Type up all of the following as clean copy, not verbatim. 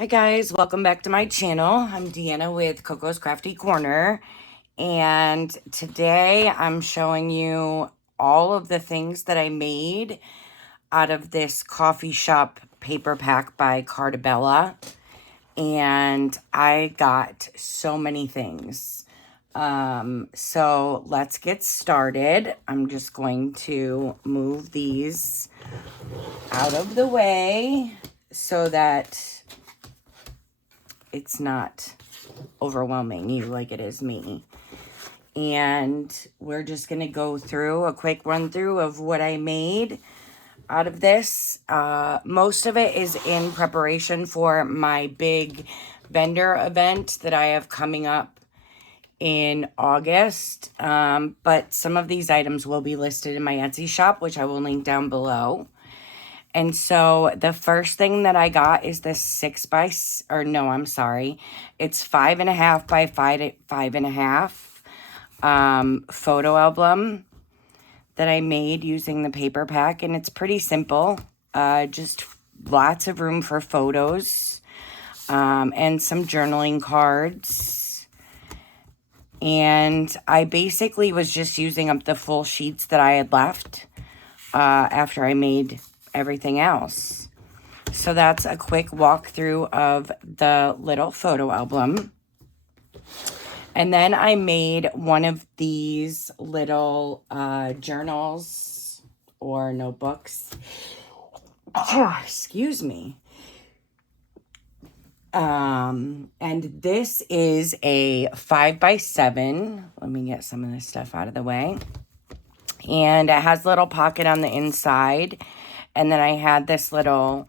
Hi guys, welcome back to my channel. I'm Deanna with Coco's Crafty Corner, and today I'm showing you all of the things that I made out of this coffee shop paper pack by Cartabella, and I got so many things. So let's get started. I'm just going to move these out of the way so that it's not overwhelming you like it is me. And we're just going to go through a quick run through of what I made out of this. Most of it is in preparation for my big vendor event that I have coming up in August. But some of these items will be listed in my Etsy shop, which I will link down below. And so the first thing that I got is this it's 5.5 by 5.5 photo album that I made using the paper pack. And it's pretty simple, just lots of room for photos, and some journaling cards. And I basically was just using up the full sheets that I had left, after I made everything else. So that's a quick walkthrough of the little photo album. And then I made one of these little journals or notebooks. Excuse me. And this is a 5x7. Let me get some of this stuff out of the way. And it has a little pocket on the inside. And then I had this little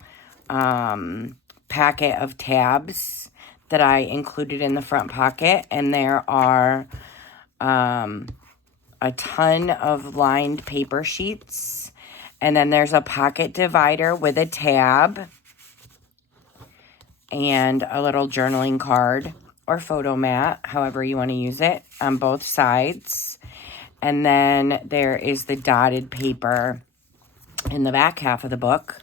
packet of tabs that I included in the front pocket. And there are a ton of lined paper sheets. And then there's a pocket divider with a tab and a little journaling card or photo mat, however you want to use it, on both sides. And then there is the dotted paper in the back half of the book,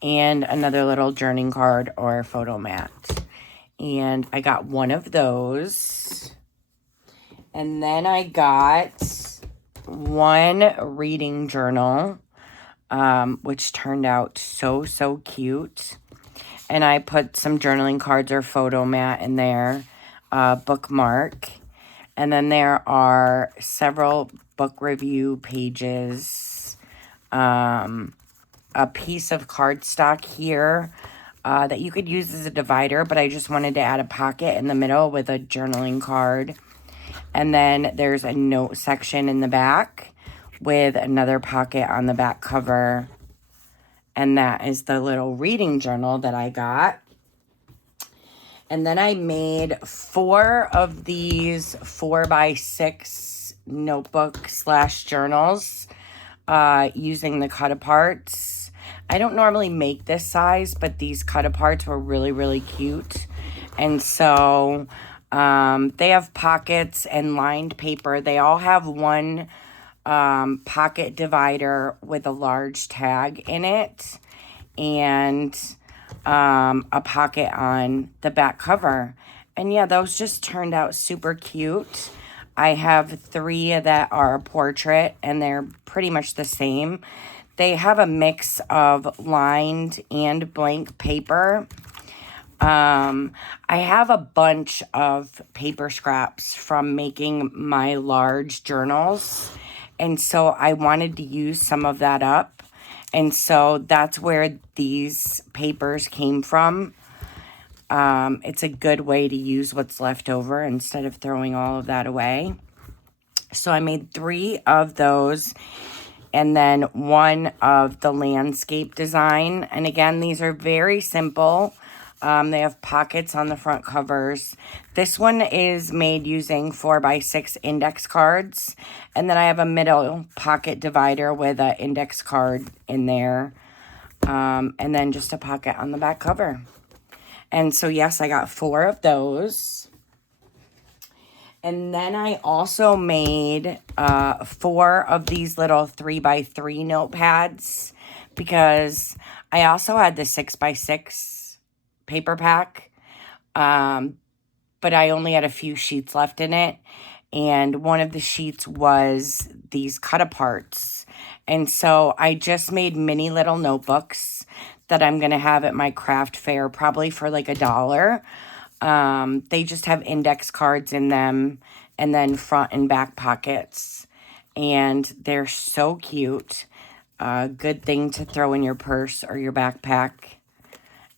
and another little journaling card or photo mat. And I got one of those. And then I got one reading journal, which turned out so cute. And I put some journaling cards or photo mat in there, bookmark. And then there are several book review pages, a piece of cardstock here that you could use as a divider, but I just wanted to add a pocket in the middle with a journaling card. And then there's a note section in the back with another pocket on the back cover. And that is the little reading journal that I got. And then I made 4 of these 4x6 notebook / journals using the cut aparts. I don't normally make this size, but these cut aparts were really cute. And so they have pockets and lined paper. They all have one pocket divider with a large tag in it, and a pocket on the back cover. And yeah, those just turned out super cute. I have 3 that are a portrait, and they're pretty much the same. They have a mix of lined and blank paper. I have a bunch of paper scraps from making my large journals, and so I wanted to use some of that up. And so that's where these papers came from. It's a good way to use what's left over instead of throwing all of that away. So I made 3 of those, and then 1 of the landscape design. And again, these are very simple. They have pockets on the front covers. This one is made using 4x6 index cards. And then I have a middle pocket divider with an index card in there. And then just a pocket on the back cover. And so, yes, I got 4 of those. And then I also made 4 of these little 3x3 notepads, because I also had the 6x6 paper pack. But I only had a few sheets left in it. And one of the sheets was these cut-aparts. And so I just made mini little notebooks that I'm going to have at my craft fair, probably for like $1. They just have index cards in them and then front and back pockets. And they're so cute. Good thing to throw in your purse or your backpack.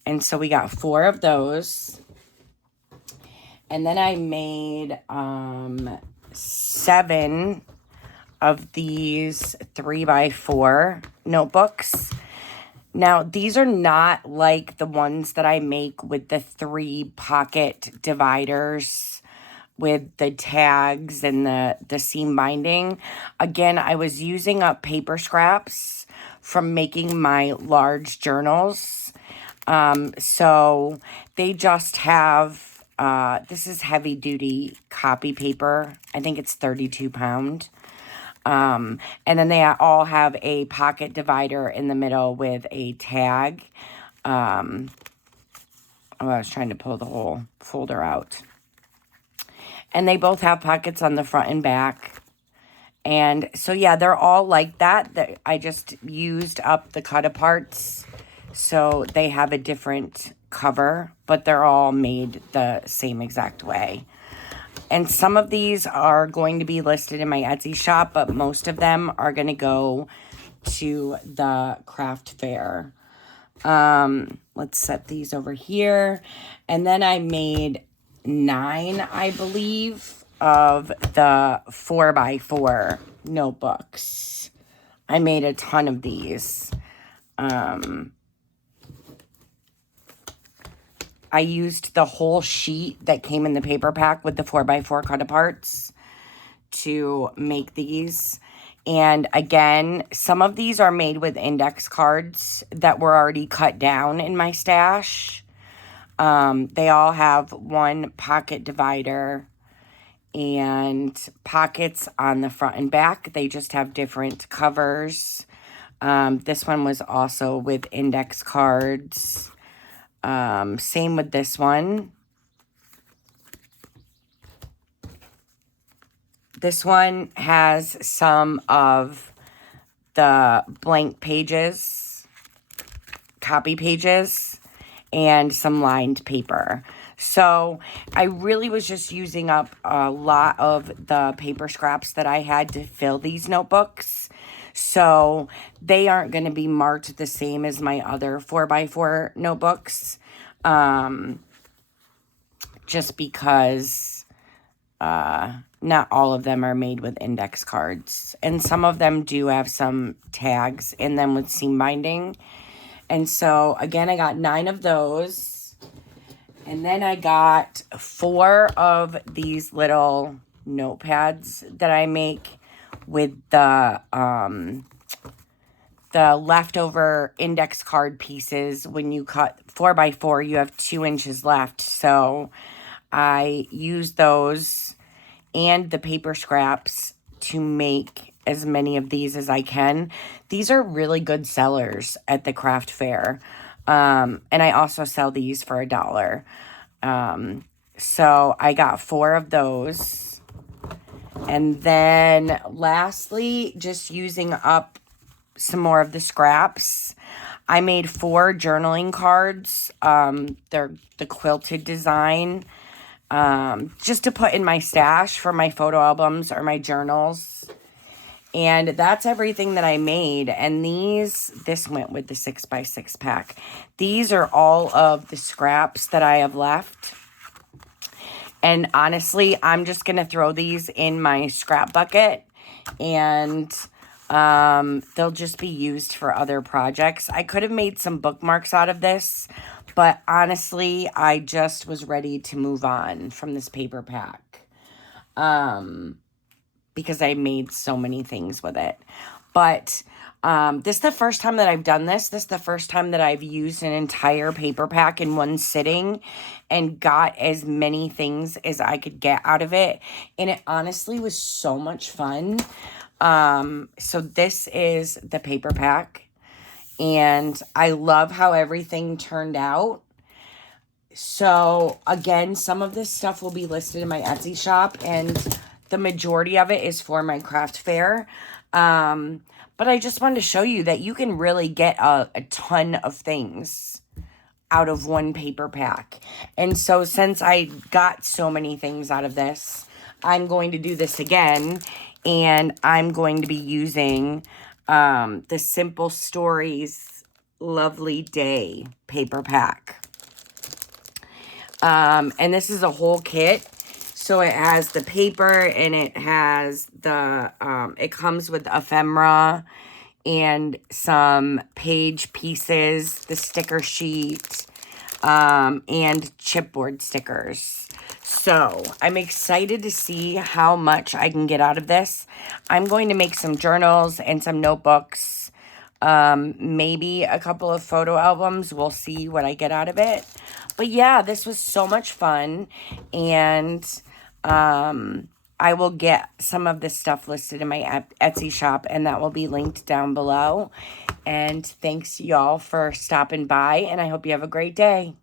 And so we got 4 of those. And then I made 7 of these 3x4 notebooks. Now, these are not like the ones that I make with the 3 pocket dividers with the tags and the seam binding. Again, I was using up paper scraps from making my large journals. So they just have, this is heavy duty copy paper. I think it's 32 pound. And then they all have a pocket divider in the middle with a tag. I was trying to pull the whole folder out. And they both have pockets on the front and back. And so, yeah, they're all like that. I just used up the cut-aparts. So they have a different cover, but they're all made the same exact way. And some of these are going to be listed in my Etsy shop, but most of them are going to go to the craft fair. Let's set these over here. And then I made 9, I believe, of the 4x4 notebooks. I made a ton of these. I used the whole sheet that came in the paper pack with the 4x4 cut-aparts to make these. And again, some of these are made with index cards that were already cut down in my stash. They all have one pocket divider and pockets on the front and back. They just have different covers. This one was also with index cards. Same with this one. This one has some of the blank pages, copy pages, and some lined paper. So I really was just using up a lot of the paper scraps that I had to fill these notebooks. So they aren't going to be marked the same as my other 4x4 notebooks. Just because not all of them are made with index cards. And some of them do have some tags in them with seam binding. And so, again, I got 9 of those. And then I got 4 of these little notepads that I make with the leftover index card pieces. When you cut 4x4, you have 2 inches left. So I use those and the paper scraps to make as many of these as I can. These are really good sellers at the craft fair. And I also sell these for $1. So I got 4 of those. And then lastly, just using up some more of the scraps, I made 4 journaling cards. They're the quilted design, just to put in my stash for my photo albums or my journals. And that's everything that I made. And this went with the 6x6 pack. These are all of the scraps that I have left. And honestly, I'm just going to throw these in my scrap bucket. And they'll just be used for other projects. I could have made some bookmarks out of this. But honestly, I just was ready to move on from this paper pack. Because I made so many things with it. But this is the first time that I've done this. This is the first time that I've used an entire paper pack in one sitting and got as many things as I could get out of it. And it honestly was so much fun. So this is the paper pack. And I love how everything turned out. So again, some of this stuff will be listed in my Etsy shop, and the majority of it is for my craft fair. But I just wanted to show you that you can really get a ton of things out of one paper pack. And so since I got so many things out of this, I'm going to do this again, and I'm going to be using the Simple Stories Lovely Day paper pack. And this is a whole kit. So it has the paper, and it has the, it comes with ephemera and some page pieces, the sticker sheet, and chipboard stickers. So I'm excited to see how much I can get out of this. I'm going to make some journals and some notebooks, maybe a couple of photo albums. We'll see what I get out of it. But yeah, this was so much fun, and I will get some of this stuff listed in my Etsy shop, and that will be linked down below. And thanks y'all for stopping by, and I hope you have a great day.